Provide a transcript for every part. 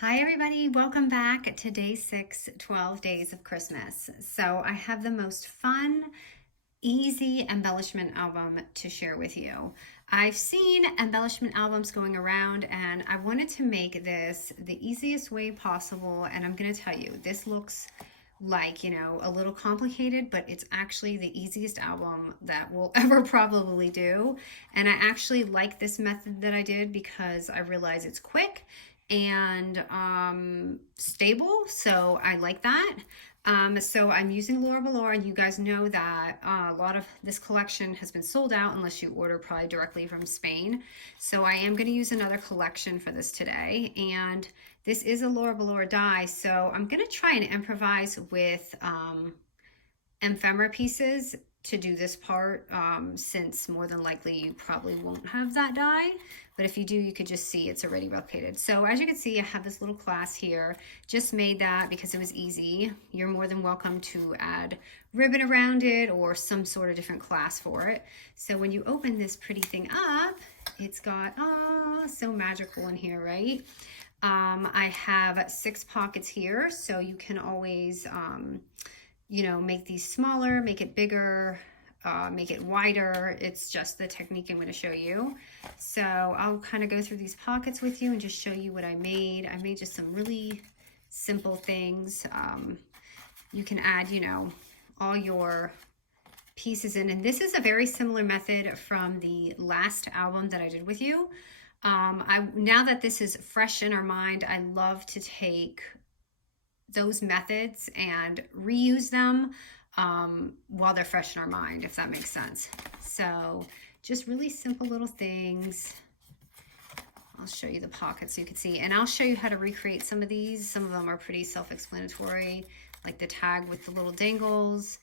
Hi everybody, welcome back to day 6, 12 days of Christmas. So I have the most fun, easy embellishment album to share with you. I've seen embellishment albums going around and I wanted to make this the easiest way possible, and I'm going to tell you, this looks like, a little complicated, but it's actually the easiest album that we'll ever probably do. And I actually like this method that I did because I realize it's quick and stable, so I like that. So I'm using Lora, and you guys know that a lot of this collection has been sold out unless you order probably directly from Spain. So I am going to use another collection for this today, and this is a Lora die, so I'm going to try and improvise with ephemera pieces to do this part, since more than likely you probably won't have that die, but if you do, you could just see it's already replicated. So as you can see, I have this little class here. Just made that because it was easy. You're more than welcome to add ribbon around it or some sort of different class for it. So when you open this pretty thing up, it's got, oh, so magical in here, right? I have 6 pockets here, so you can always make these smaller, make it bigger, make it wider. It's just the technique I'm going to show you. So I'll kind of go through these pockets with you and just show you what I made. I made just some really simple things. You can add, all your pieces in. And this is a very similar method from the last album that I did with you. Now that this is fresh in our mind, I love to take those methods and reuse them while they're fresh in our mind, if that makes sense. So just really simple little things. I'll show you the pockets so you can see, and I'll show you how to recreate some of these. Some of them are pretty self-explanatory, like the tag with the little dangles,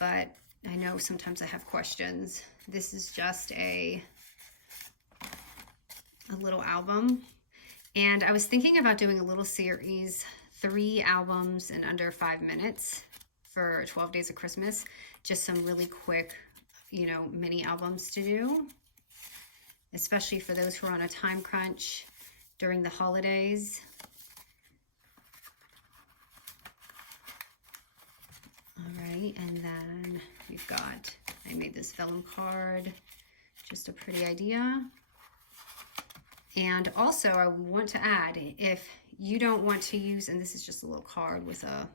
but I know sometimes I have questions. This is just a little album, and I was thinking about doing a little series, 3 albums in under 5 minutes for 12 days of Christmas. Just some really quick, mini albums to do, especially for those who are on a time crunch during the holidays. All right, and then we've got, I made this vellum card, just a pretty idea. And also I want to add, if you don't want to use, and this is just a little card with a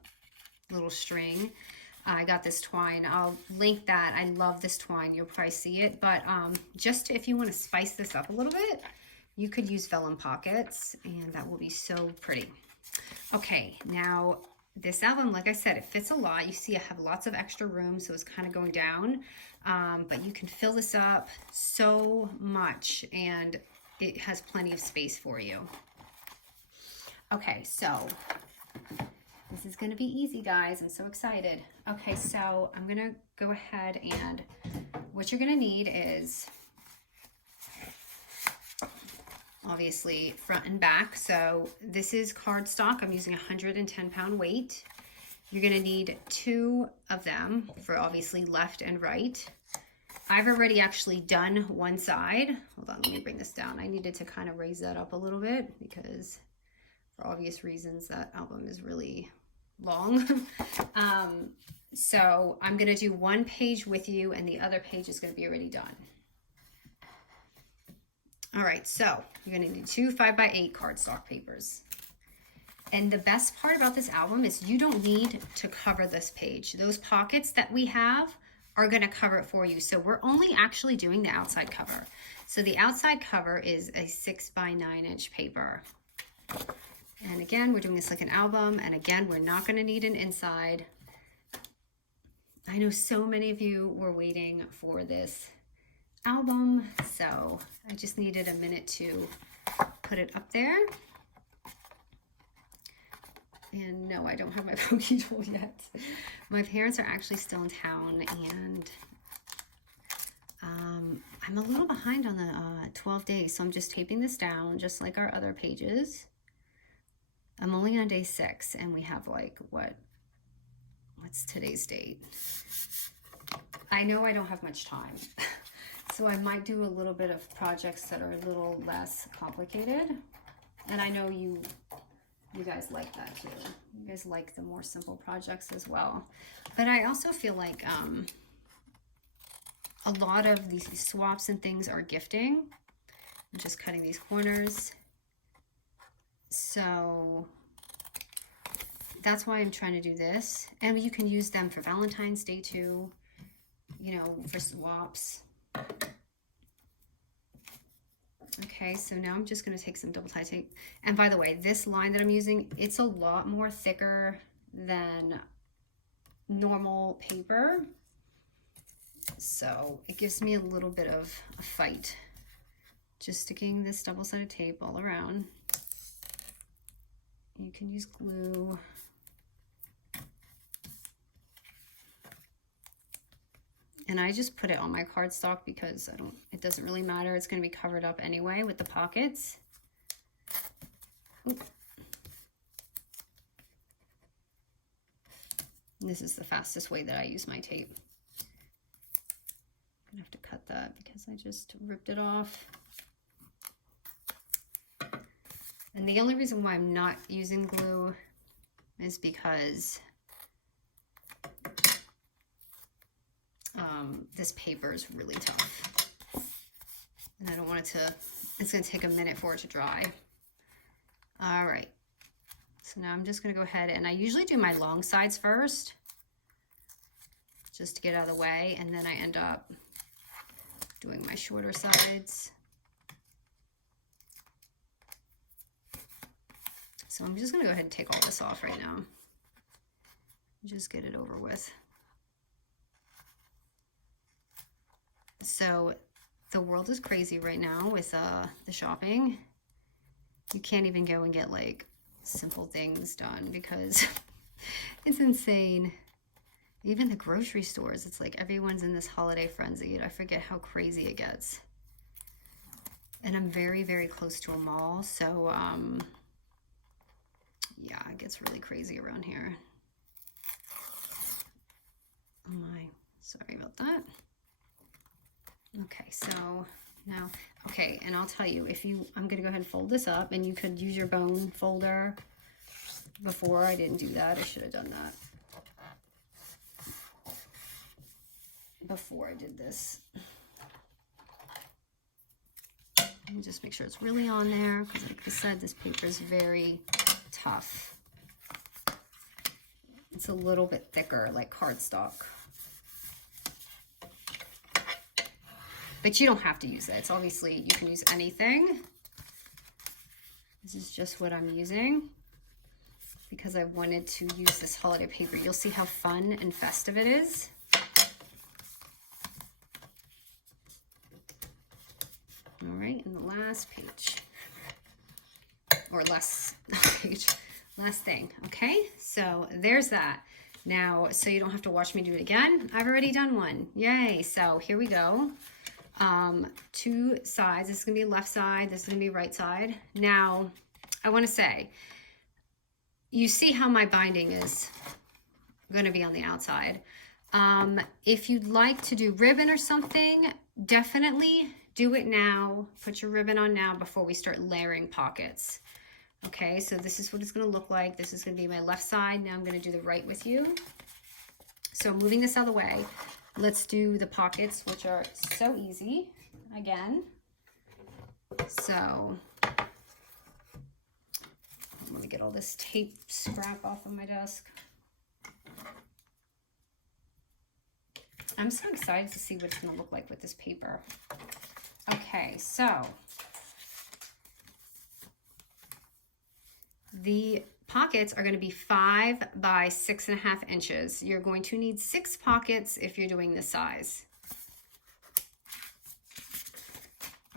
little string. I got this twine. I'll link that. I love this twine. You'll probably see it. But just if you want to spice this up a little bit, you could use vellum pockets, and that will be so pretty. Okay, now this album, like I said, it fits a lot. You see I have lots of extra room, so it's kind of going down. But you can fill this up so much, and it has plenty of space for you. Okay, so this is going to be easy, guys. I'm so excited. Okay, so I'm going to go ahead, and what you're going to need is obviously front and back. So this is cardstock. I'm using 110-pound weight. You're going to need 2 of them for obviously left and right. I've already actually done one side. Hold on, let me bring this down. I needed to kind of raise that up a little bit because for obvious reasons, that album is really long. So I'm going to do one page with you, and the other page is going to be already done. All right, so you're going to need 2 5x8 cardstock papers. And the best part about this album is you don't need to cover this page. Those pockets that we have are going to cover it for you. So we're only actually doing the outside cover. So the outside cover is a 6x9" paper. And again, we're doing this like an album. And again, we're not going to need an inside. I know so many of you were waiting for this album, so I just needed a minute to put it up there. And no, I don't have my pokey tool yet. My parents are actually still in town, and I'm a little behind on the 12 days, so I'm just taping this down just like our other pages. I'm only on day 6, and we have like, what's today's date? I know I don't have much time, so I might do a little bit of projects that are a little less complicated. And I know you you guys like that too. You guys like the more simple projects as well. But I also feel like a lot of these swaps and things are gifting. I'm just cutting these corners. So that's why I'm trying to do this. And you can use them for Valentine's Day too, you know, for swaps. Okay, so now I'm just going to take some double tie tape. And by the way, this line that I'm using, it's a lot more thicker than normal paper. So it gives me a little bit of a fight. Just sticking this double-sided tape all around. You can use glue. And I just put it on my cardstock because it doesn't really matter. It's going to be covered up anyway with the pockets. Oop. This is the fastest way that I use my tape. I'm going to have to cut that because I just ripped it off. And the only reason why I'm not using glue is because this paper is really tough. And I don't want it to, it's going to take a minute for it to dry. All right. So now I'm just going to go ahead and I usually do my long sides first, just to get out of the way. And then I end up doing my shorter sides. So I'm just going to go ahead and take all this off right now. Just get it over with. So the world is crazy right now with the shopping. You can't even go and get like simple things done because it's insane. Even the grocery stores, it's like everyone's in this holiday frenzy. I forget how crazy it gets. And I'm very, very close to a mall. So yeah, it gets really crazy around here. Oh my, sorry about that. Okay, so now, okay, and I'll tell you, I'm gonna go ahead and fold this up, and you could use your bone folder. Before, I didn't do that. I should have done that before I did this. Let me just make sure it's really on there, because like I said, this paper is very tough. It's a little bit thicker, like cardstock. But you don't have to use it. It's obviously, you can use anything. This is just what I'm using because I wanted to use this holiday paper. You'll see how fun and festive it is. All right, and the last page, or last page, last thing, okay? So there's that. Now, so you don't have to watch me do it again. I've already done one, yay. So here we go. Two sides. This is gonna be left side, this is gonna be right side. Now I want to say, you see how my binding is going to be on the outside. If you'd like to do ribbon or something, definitely do it now. Put your ribbon on now before we start layering pockets. Okay, so this is what it's going to look like. This is going to be my left side. Now I'm going to do the right with you. So moving this out of the way, let's do the pockets, which are so easy again. So let me get all this tape scrap off of my desk. I'm so excited to see what it's going to look like with this paper. Okay, so the pockets are going to be 5 by 6.5 inches. You're going to need 6 pockets if you're doing this size.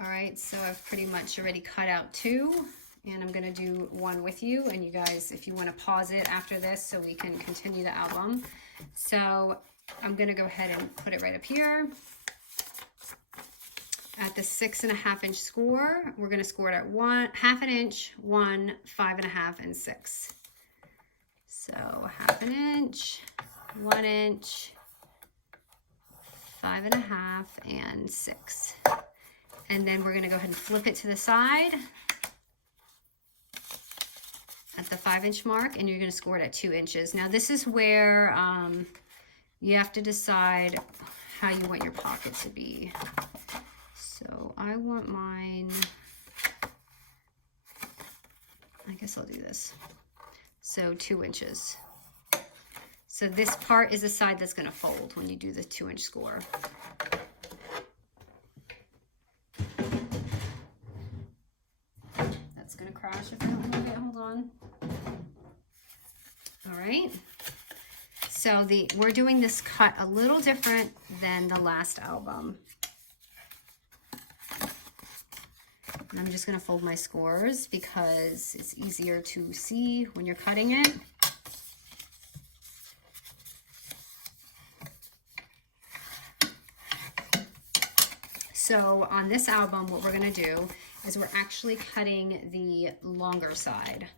All right, so I've pretty much already cut out 2, and I'm going to do 1 with you. And you guys, if you want to pause it after this so we can continue the album. So I'm going to go ahead and put it right up here. At the 6.5 inch score, we're going to score it at 1/2 inch, 1, 5.5, and 6. So 1/2 inch, 1 inch, 5.5, and 6. And then we're going to go ahead and flip it to the side at at the 5-inch mark, and you're going to score it at 2 inches. Now this is where you have to decide how you want your pocket to be. So I want mine, I guess I'll do this. So 2 inches. So this part is the side that's going to fold when you do the 2-inch score. That's going to crash if I don't move it. Hold on. All right. So we're doing this cut a little different than the last album. And I'm just going to fold my scores because it's easier to see when you're cutting it. So on this album, what we're going to do is we're actually cutting the longer side.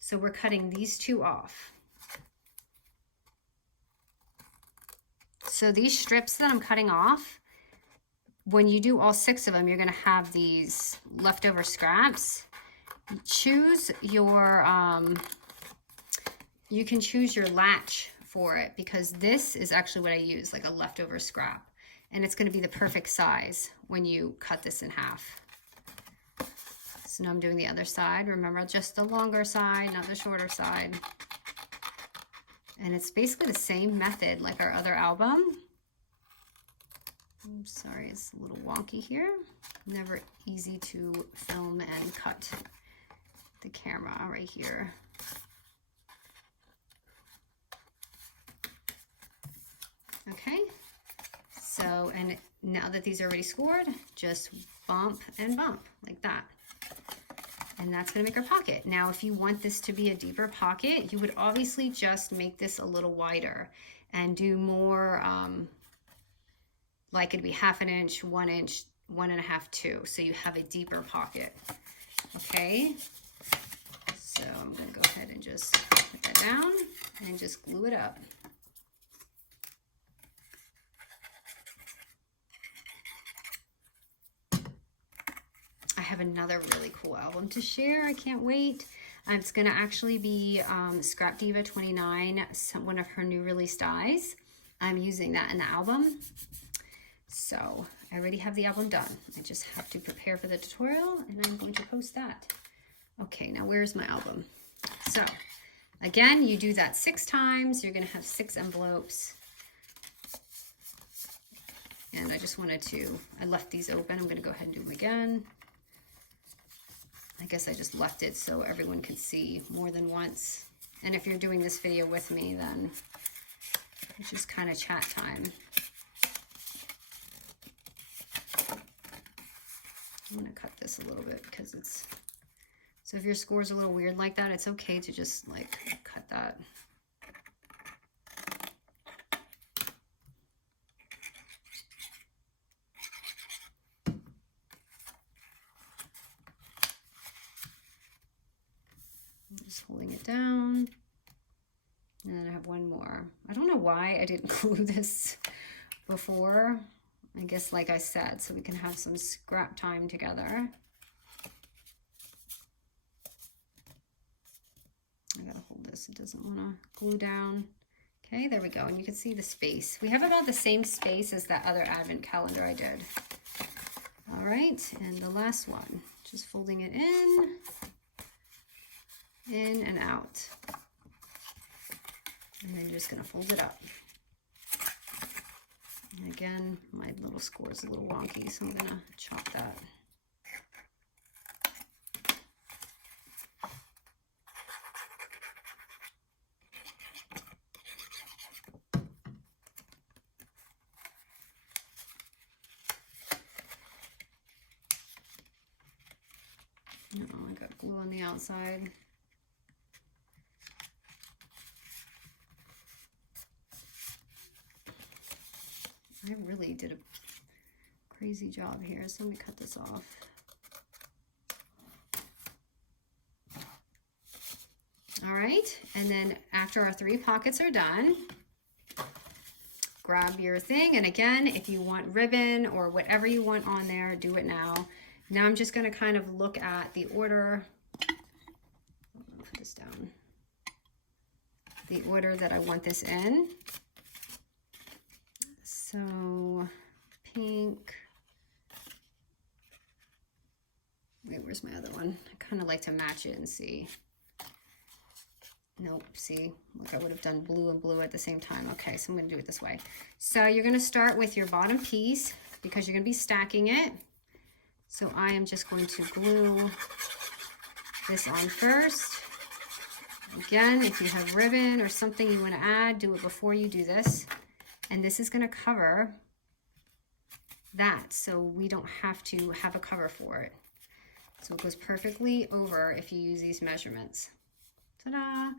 So we're cutting these two off. So these strips that I'm cutting off, when you do all 6 of them, you're going to have these leftover scraps. Choose your, you can choose your latch for it, because this is actually what I use, like a leftover scrap. And it's going to be the perfect size when you cut this in half. So now I'm doing the other side. Remember, just the longer side, not the shorter side. And it's basically the same method like our other album. I'm sorry, it's a little wonky here. Never easy to film and cut the camera right here. Okay. So, and now that these are already scored, just bump and bump like that. And that's going to make our pocket. Now, if you want this to be a deeper pocket, you would obviously just make this a little wider and do more, like it'd be 1/2 inch, 1 inch, 1.5, 2. So you have a deeper pocket. Okay. So I'm going to go ahead and just put that down and just glue it up. I have another really cool album to share. I can't wait. It's going to actually be Scrap Diva 29, one of her new release dyes. I'm using that in the album. So I already have the album done. I just have to prepare for the tutorial, and I'm going to post that. Okay, now where's my album? So again, you do that 6 times. You're going to have 6 envelopes. And I just wanted to, I left these open. I'm going to go ahead and do them again. I guess I just left it so everyone could see more than once. And if you're doing this video with me, then it's just kind of chat time. I'm going to cut this a little bit because it's, so if your score's a little weird like that, it's okay to just like cut that. Just holding it down. And then I have one more. I don't know why I didn't glue this before. I guess like I said, so we can have some scrap time together. I gotta hold this, it doesn't wanna glue down. Okay, there we go, and you can see the space. We have about the same space as that other advent calendar I did. All right, and the last one, just folding it in and out. And then you're just gonna fold it up. And again, my little score is a little wonky, so I'm gonna chop that. No, I got glue on the outside. I really did a crazy job here, so let me cut this off. All right, and then after our 3 pockets are done, grab your thing, and again, if you want ribbon or whatever you want on there, do it now. Now I'm just going to kind of look at the order. I don't know if this this down the order that I want this in. So pink. Wait, where's my other one? I kind of like to match it and see. Nope, see, look, I would have done blue and blue at the same time. Okay, so I'm gonna do it this way. So you're gonna start with your bottom piece because you're gonna be stacking it. So I am just going to glue this on first. Again, if you have ribbon or something you wanna add, do it before you do this. And this is gonna cover that, so we don't have to have a cover for it. So it goes perfectly over if you use these measurements. Ta-da!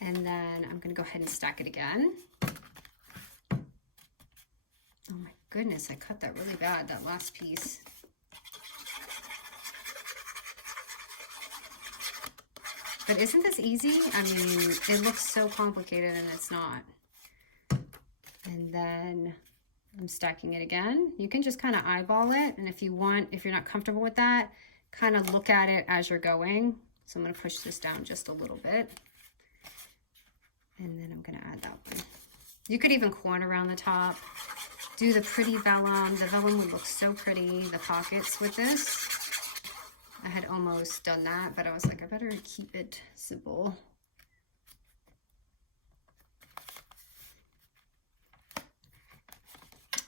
And then I'm gonna go ahead and stack it again. Oh my goodness, I cut that really bad, that last piece. But isn't this easy? I mean, it looks so complicated and it's not. And then I'm stacking it again. You can just kind of eyeball it. And if you want, if you're not comfortable with that, kind of look at it as you're going. So I'm going to push this down just a little bit. And then I'm going to add that one. You could even corner around the top. Do the pretty vellum. The vellum would look so pretty, the pockets with this. I had almost done that, but I was like, I better keep it simple.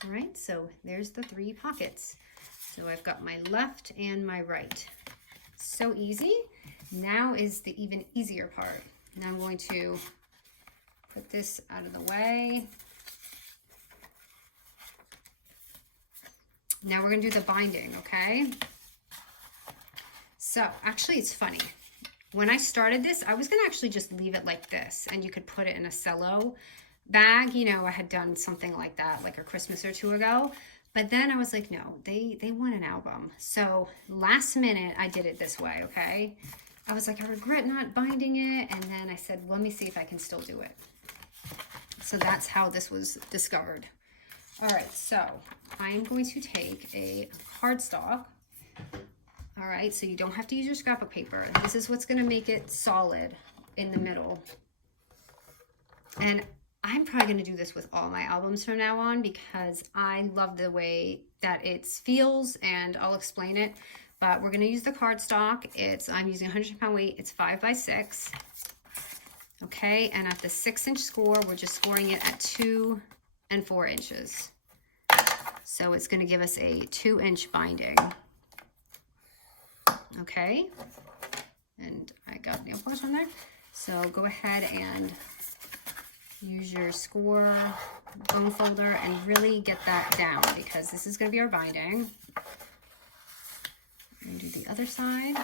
All right, so there's the 3 pockets. So I've got my left and my right. So easy. Now is the even easier part. Now I'm going to put this out of the way. Now we're gonna do the binding, okay? So actually it's funny. When I started this, I was gonna actually just leave it like this and you could put it in a cello bag. You know, I had done something like that like a Christmas or 2 ago, but then I was like, no, they want an album. So last minute I did it this way, okay? I was like, I regret not binding it, and then I said, let me see if I can still do it. So that's how this was discovered. All right, so I'm going to take a cardstock. All right, so you don't have to use your scrapbook paper. This is what's gonna make it solid in the middle. And I'm probably gonna do this with all my albums from now on because I love the way that it feels, and I'll explain it. But we're gonna use the cardstock. I'm using 100-pound weight. It's 5 by 6. Okay, and at the 6-inch score, we're just scoring it at 2 and 4 inches. So it's gonna give us a 2-inch binding. Okay, and I got nail polish on there. So go ahead and use your score bone folder and really get that down because this is going to be our binding. And do the other side.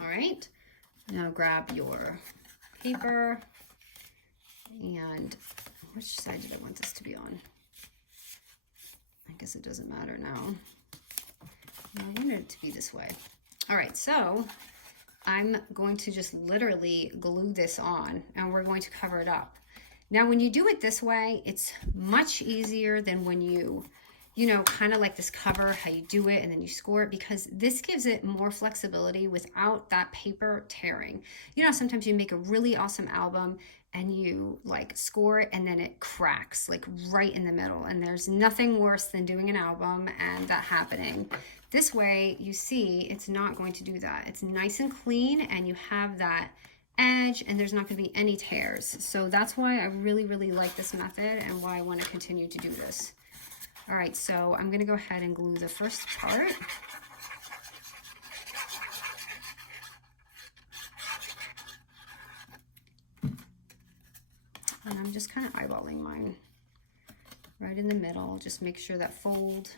All right, now grab your paper, and which side did I want this to be on? I guess it doesn't matter now. I wanted it to be this way. All right, so I'm going to just literally glue this on and we're going to cover it up. Now, when you do it this way, it's much easier than when you know, kind of like this cover, how you do it and then you score it, because this gives it more flexibility without that paper tearing. You know, sometimes you make a really awesome album and you like score it and then it cracks like right in the middle, and there's nothing worse than doing an album and that happening. This way, you see, it's not going to do that. It's nice and clean and you have that edge and there's not going to be any tears. So that's why I really, really like this method and why I want to continue to do this. All right, so I'm gonna go ahead and glue the first part. And I'm just kind of eyeballing mine right in the middle. Just make sure that fold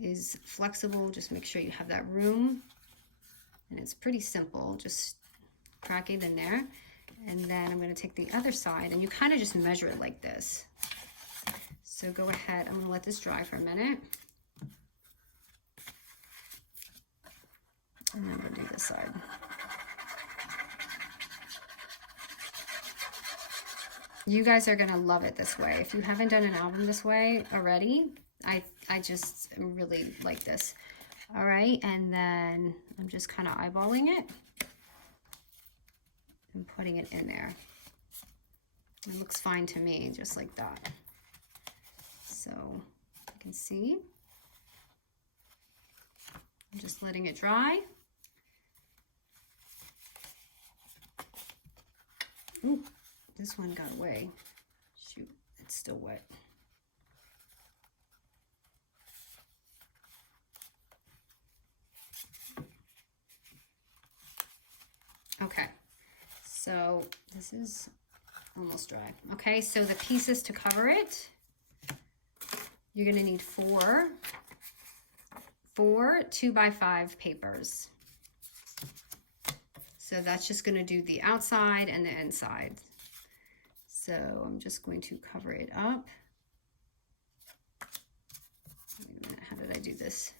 is flexible. Just make sure you have that room. And it's pretty simple, just crack it in there. And then I'm gonna take the other side and you kind of just measure it like this. So go ahead, I'm gonna let this dry for a minute. And then we'll do this side. You guys are gonna love it this way. If you haven't done an album this way already, I just really like this. All right, and then I'm just kind of eyeballing it and putting it in there. It looks fine to me, just like that. So you can see, I'm just letting it dry. Ooh, this one got away. Shoot, it's still wet. Okay, so this is almost dry. Okay, so the pieces to cover it, you're gonna need four 2x5 papers. So that's just gonna do the outside and the inside. So I'm just going to cover it up. Wait a minute, how did I do this?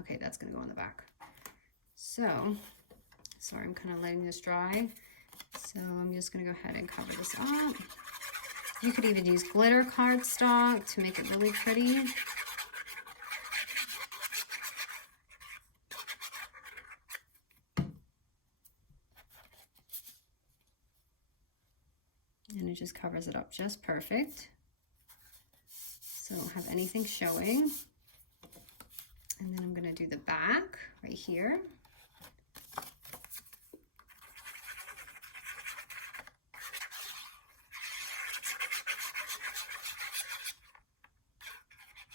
Okay, that's gonna go on the back. So, sorry, I'm kind of letting this dry. So I'm just gonna go ahead and cover this up. You could even use glitter cardstock to make it really pretty. And it just covers it up just perfect. So I don't have anything showing. And then I'm gonna do the back right here.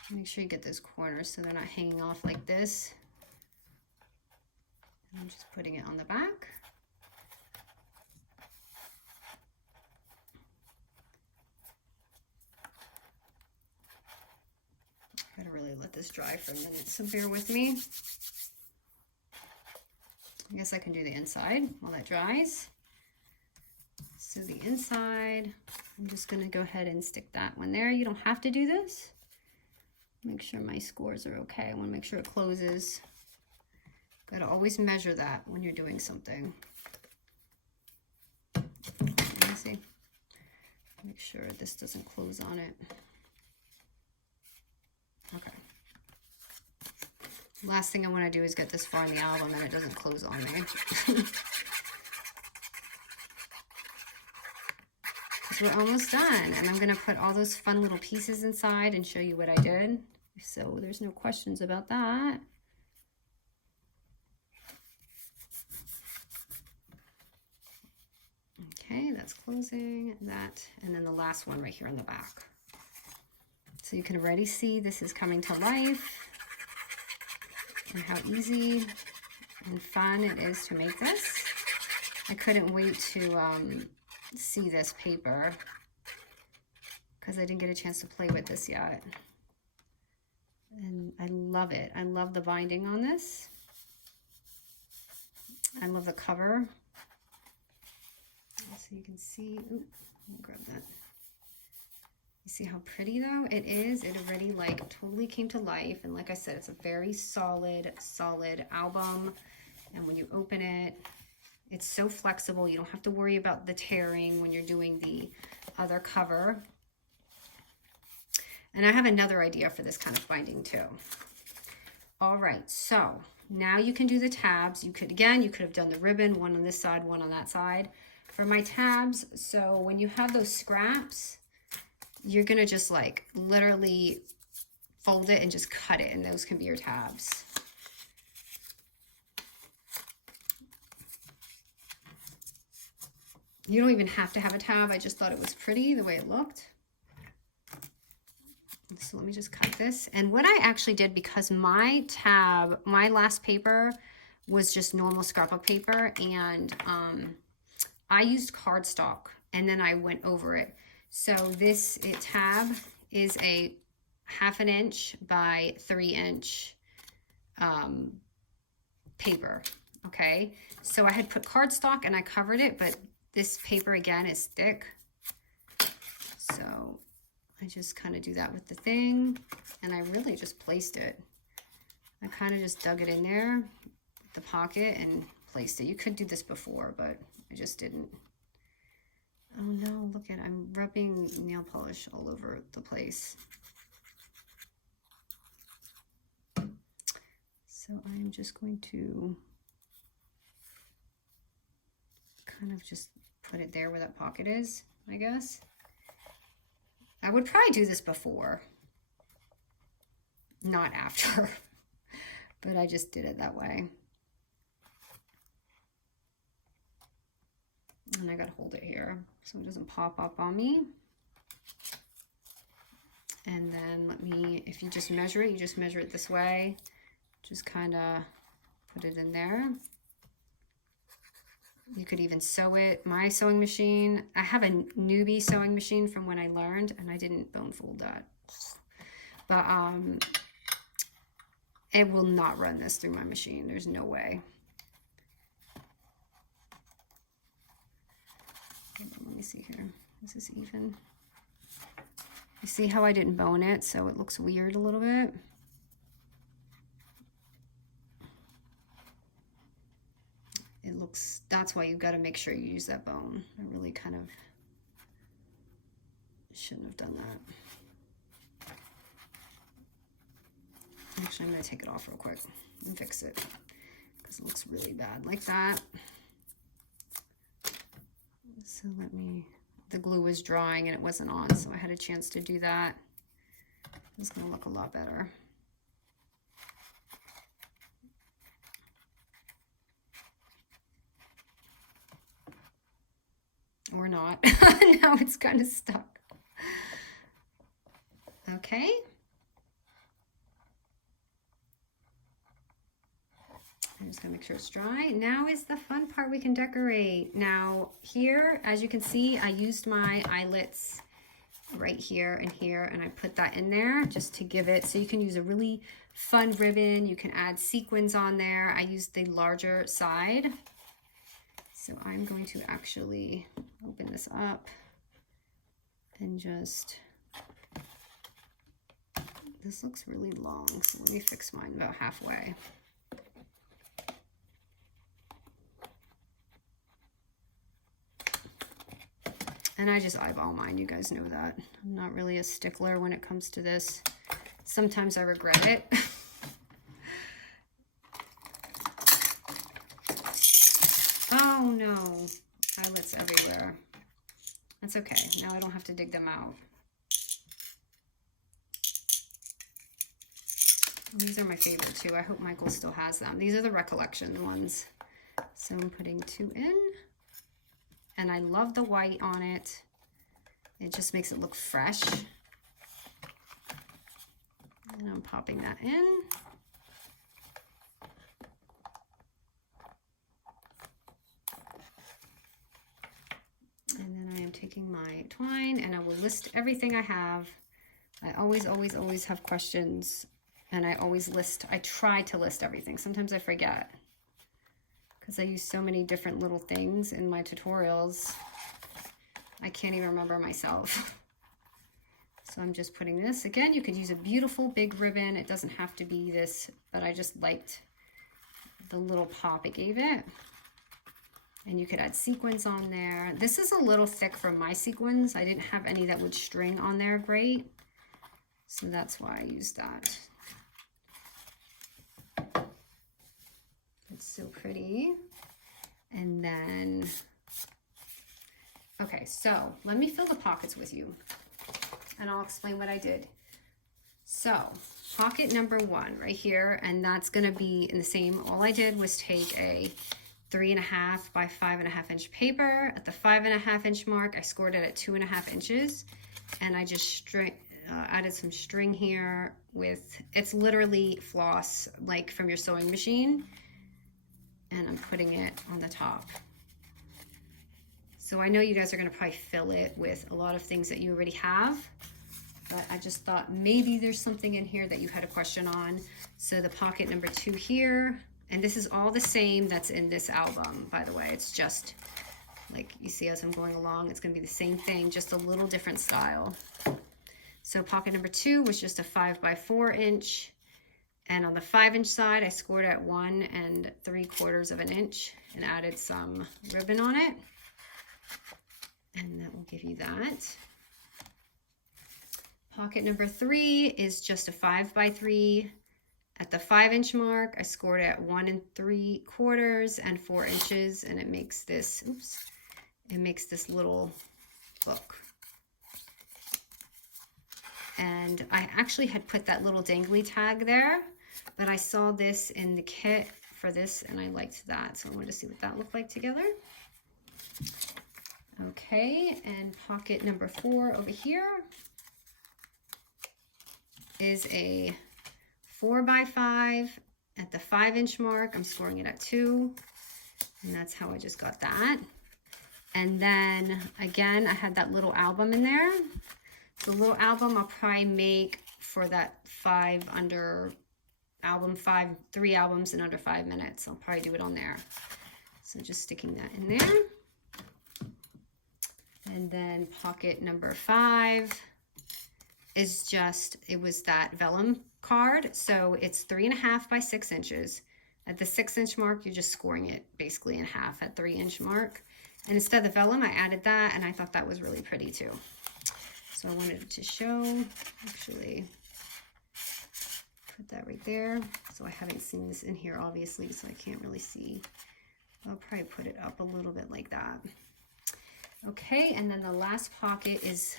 Make sure you get those corners so they're not hanging off like this. And I'm just putting it on the back. I gotta really let this dry for a minute, so bear with me. I guess I can do the inside while that dries. So the inside, I'm just gonna go ahead and stick that one there. You don't have to do this. Make sure my scores are okay. I wanna make sure it closes. Gotta always measure that when you're doing something. Let me see. Make sure this doesn't close on it. Okay. Last thing I want to do is get this far in the album and it doesn't close on me. So we're almost done, and I'm going to put all those fun little pieces inside and show you what I did. So there's no questions about that. Okay, that's closing, that, and then the last one right here on the back. So you can already see this is coming to life and how easy and fun it is to make this. I couldn't wait to see this paper because I didn't get a chance to play with this yet. And I love it. I love the binding on this. I love the cover. So you can see, ooh, let me grab that. You see how pretty though it is? It already like totally came to life. And like I said, it's a very solid album. And when you open it, it's so flexible. You don't have to worry about the tearing when you're doing the other cover. And I have another idea for this kind of binding too. All right, so now you can do the tabs. You could have done the ribbon, one on this side, one on that side. For my tabs, so when you have those scraps, you're gonna just like literally fold it and just cut it, and those can be your tabs. You don't even have to have a tab. I just thought it was pretty the way it looked. So let me just cut this. And what I actually did, because my last paper was just normal scrapbook paper, and I used cardstock and then I went over it. So this tab is a 1/2 inch by 3 inch paper. Okay, so I had put cardstock and I covered it, but this paper again is thick. So I just kind of do that with the thing, and I really just placed it. I kind of just dug it in there, the pocket, and placed it. You could do this before, but I just didn't. Oh no, look at, I'm rubbing nail polish all over the place. So I'm just going to kind of just put it there where that pocket is, I guess. I would probably do this before, not after, but I just did it that way. And I gotta hold it here so it doesn't pop up on me. And then let me, if you just measure it, you just measure it this way. Just kind of put it in there. You could even sew it. My sewing machine, I have a newbie sewing machine from when I learned, and I didn't bone fold that. But it will not run this through my machine. There's no way. Let me see here. Is this even? You see how I didn't bone it, so it looks weird a little bit. It looks, that's why you've got to make sure you use that bone. I really kind of shouldn't have done that. Actually, I'm going to take it off real quick and fix it because it looks really bad like that. So let me, the glue was drying and it wasn't on, so I had a chance to do that. It's going to look a lot better. Or not. Now it's kind of stuck. Okay. I'm just gonna make sure it's dry. Now is the fun part, we can decorate. Now here, as you can see, I used my eyelets right here, and I put that in there just to give it, so you can use a really fun ribbon. You can add sequins on there. I used the larger side. So I'm going to actually open this up and just, this looks really long, so let me fix mine about halfway. And I just eyeball mine, you guys know that. I'm not really a stickler when it comes to this. Sometimes I regret it. Oh no, eyelets everywhere. That's okay, now I don't have to dig them out. These are my favorite too. I hope Michael still has them. These are the recollection ones. So I'm putting 2 in. And I love the white on it. It just makes it look fresh. And I'm popping that in. And then I am taking my twine and I will list everything I have. I always have questions, and I always list, I try to list everything. Sometimes I forget because I use so many different little things in my tutorials. I can't even remember myself. So I'm just putting this. Again, you could use a beautiful big ribbon. It doesn't have to be this, but I just liked the little pop it gave it. And you could add sequins on there. This is a little thick for my sequins. I didn't have any that would string on there great. So that's why I used that. It's so pretty. And then, okay, so let me fill the pockets with you and I'll explain what I did. So pocket number 1 right here, and that's gonna be in the same, all I did was take a 3.5 by 5.5 inch paper. At the 5.5 inch mark, I scored it at 2.5 inches, and I just added some string here with, it's literally floss, like from your sewing machine, and I'm putting it on the top. So I know you guys are gonna probably fill it with a lot of things that you already have, but I just thought maybe there's something in here that you had a question on. So the pocket number 2 here, and this is all the same that's in this album, by the way. It's just, like you see as I'm going along, it's gonna be the same thing, just a little different style. So pocket number 2 was just a 5 by 4 inch. And on the 5 inch side, I scored at 1 3/4 of an inch and added some ribbon on it. And that will give you that. Pocket number 3 is just a 5 by 3. At the 5-inch mark, I scored at 1 3/4 and 4 inches, and it makes this, oops, it makes this little book. And I actually had put that little dangly tag there, but I saw this in the kit for this and I liked that. So I wanted to see what that looked like together. Okay, and pocket number 4 over here is a 4 by 5 at the 5-inch mark. I'm scoring it at 2, and that's how I just got that. And then again, I had that little album in there. The little album I'll probably make for that 3 albums in under 5 minutes. I'll probably do it on there. So just sticking that in there. And then pocket number 5 is just, it was that vellum card. So it's 3.5 by 6 inches. At the 6-inch mark, you're just scoring it basically in half at 3-inch mark. And instead of vellum, I added that, and I thought that was really pretty too. So I wanted to show, actually, put that right there. So I haven't seen this in here, obviously, so I can't really see. I'll probably put it up a little bit like that. Okay, and then the last pocket is,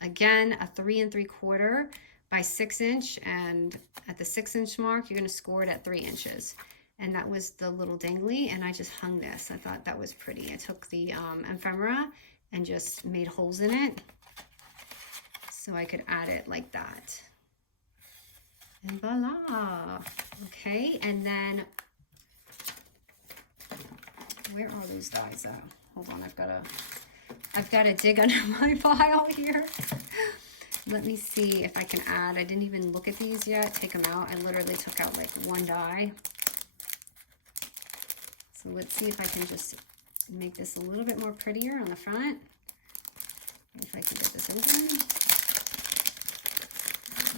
again, a 3 3/4 by 6-inch, and at the 6-inch mark, you're gonna score it at 3 inches. And that was the little dangly, and I just hung this. I thought that was pretty. I took the ephemera and just made holes in it so I could add it like that. And voila. Okay, and then, where are those dies at? Hold on, I've got to dig under my pile here. Let me see if I can add. I didn't even look at these yet, take them out. I literally took out like 1 die. So let's see if I can just make this a little bit more prettier on the front. If I can get this open.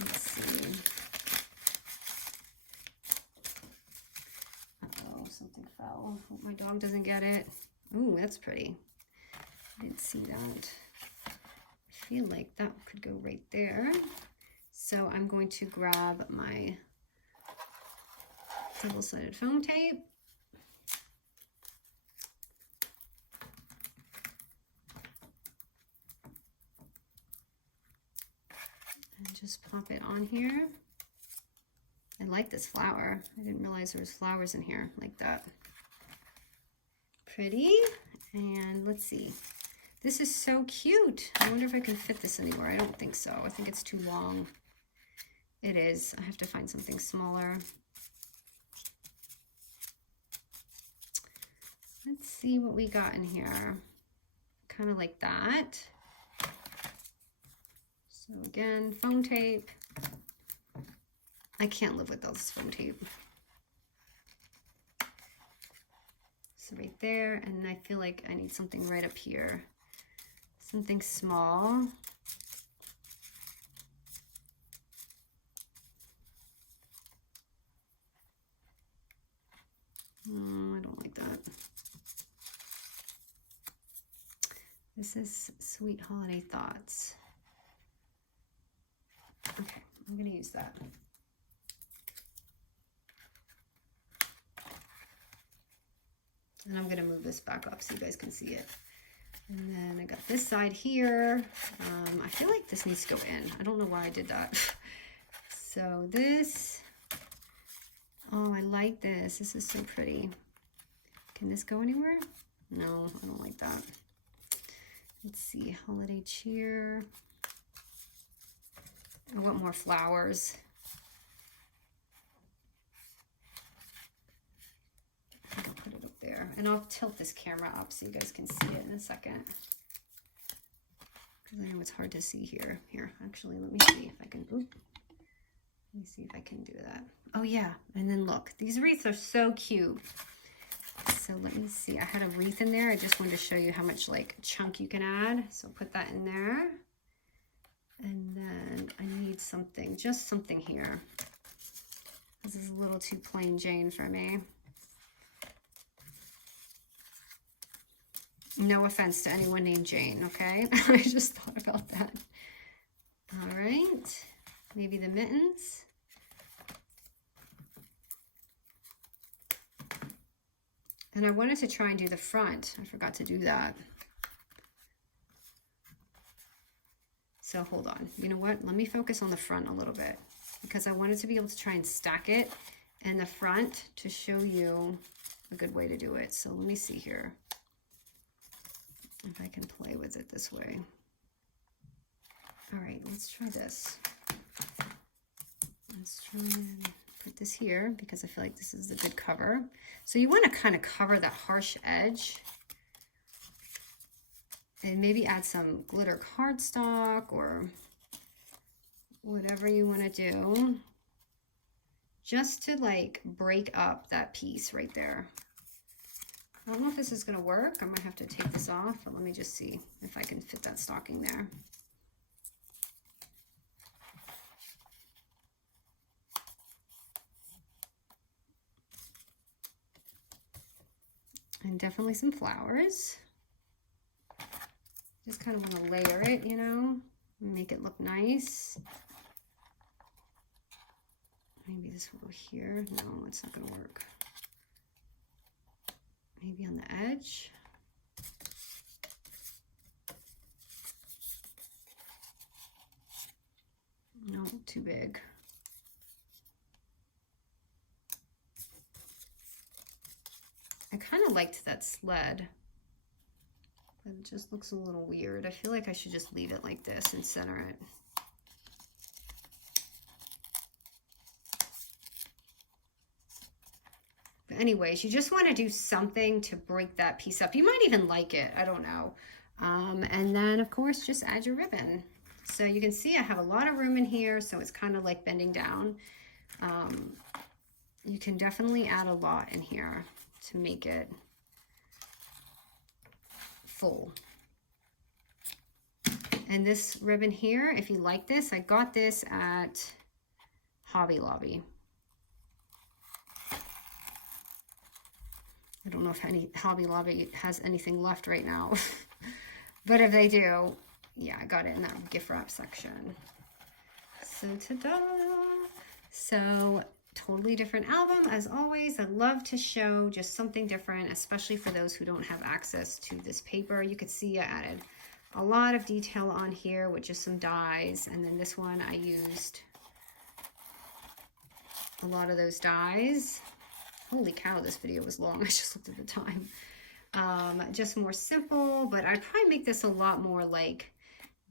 Let's see. Uh-oh, something fell. Hope my dog doesn't get it. Ooh, that's pretty. I didn't see that. I feel like that could go right there. So I'm going to grab my double-sided foam tape. And just pop it on here. I like this flower. I didn't realize there was flowers in here like that. Pretty. And let's see. This is so cute. I wonder if I can fit this anywhere. I don't think so. I think it's too long. It is. I have to find something smaller. Let's see what we got in here. Kind of like that. So again, foam tape. I can't live without this foam tape. So right there, and I feel like I need something right up here. Something small. I don't like that. This is Sweet Holiday Thoughts. Okay, I'm gonna use that. And I'm gonna move this back up so you guys can see it. And then I got this side here. I feel like this needs to go in. I don't know why I did that. So this, oh, I like this. This is so pretty. Can this go anywhere? No, I don't like that. Let's see, holiday cheer. I want more flowers. I can put it up there. And I'll tilt this camera up so you guys can see it in a second. Because I know it's hard to see here. Here, actually, let me see if I can, oop. Let me see if I can do that. Oh yeah, and then look, these wreaths are so cute. So let me see, I had a wreath in there. I just wanted to show you how much like chunk you can add. So put that in there. And then I need something, just something here. This is a little too plain Jane for me. No offense to anyone named Jane, okay? I just thought about that. All right, maybe the mittens. And I wanted to try and do the front. I forgot to do that. So hold on. You know what? Let me focus on the front a little bit because I wanted to be able to try and stack it in the front to show you a good way to do it. So let me see here if I can play with it this way. All right, let's try this. Let's try and put this here because I feel like this is a good cover. So you want to kind of cover that harsh edge. And maybe add some glitter cardstock or whatever you want to do just to like break up that piece right there. I don't know if this is going to work. I might have to take this off, but let me just see if I can fit that stocking there. And definitely some flowers. Just kind of want to layer it, you know, make it look nice. Maybe this will go here. No, it's not going to work. Maybe on the edge. No, too big. I kind of liked that sled. But it just looks a little weird. I feel like I should just leave it like this and center it. But anyways, you just want to do something to break that piece up. You might even like it. I don't know. And then, of course, just add your ribbon. So you can see I have a lot of room in here, so it's kind of like bending down. You can definitely add a lot in here to make it full. And this ribbon here, if you like this, I got this at Hobby Lobby. I don't know if any Hobby Lobby has anything left right now, but if they do, yeah, I got it in that gift wrap section. So ta-da! So totally different album as always. I love to show just something different, especially for those who don't have access to this paper. You could see I added a lot of detail on here with just some dies, and then this one I used a lot of those dies. Holy cow, this video was long. I just looked at the time. Just more simple, but I'd probably make this a lot more like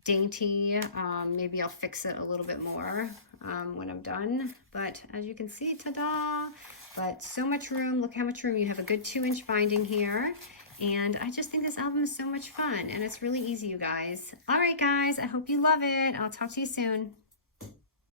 dainty. Maybe I'll fix it a little bit more when I'm done. But as you can see, ta-da! But so much room. Look how much room. You have a good 2-inch binding here. And I just think this album is so much fun. And it's really easy, you guys. All right, guys. I hope you love it. I'll talk to you soon.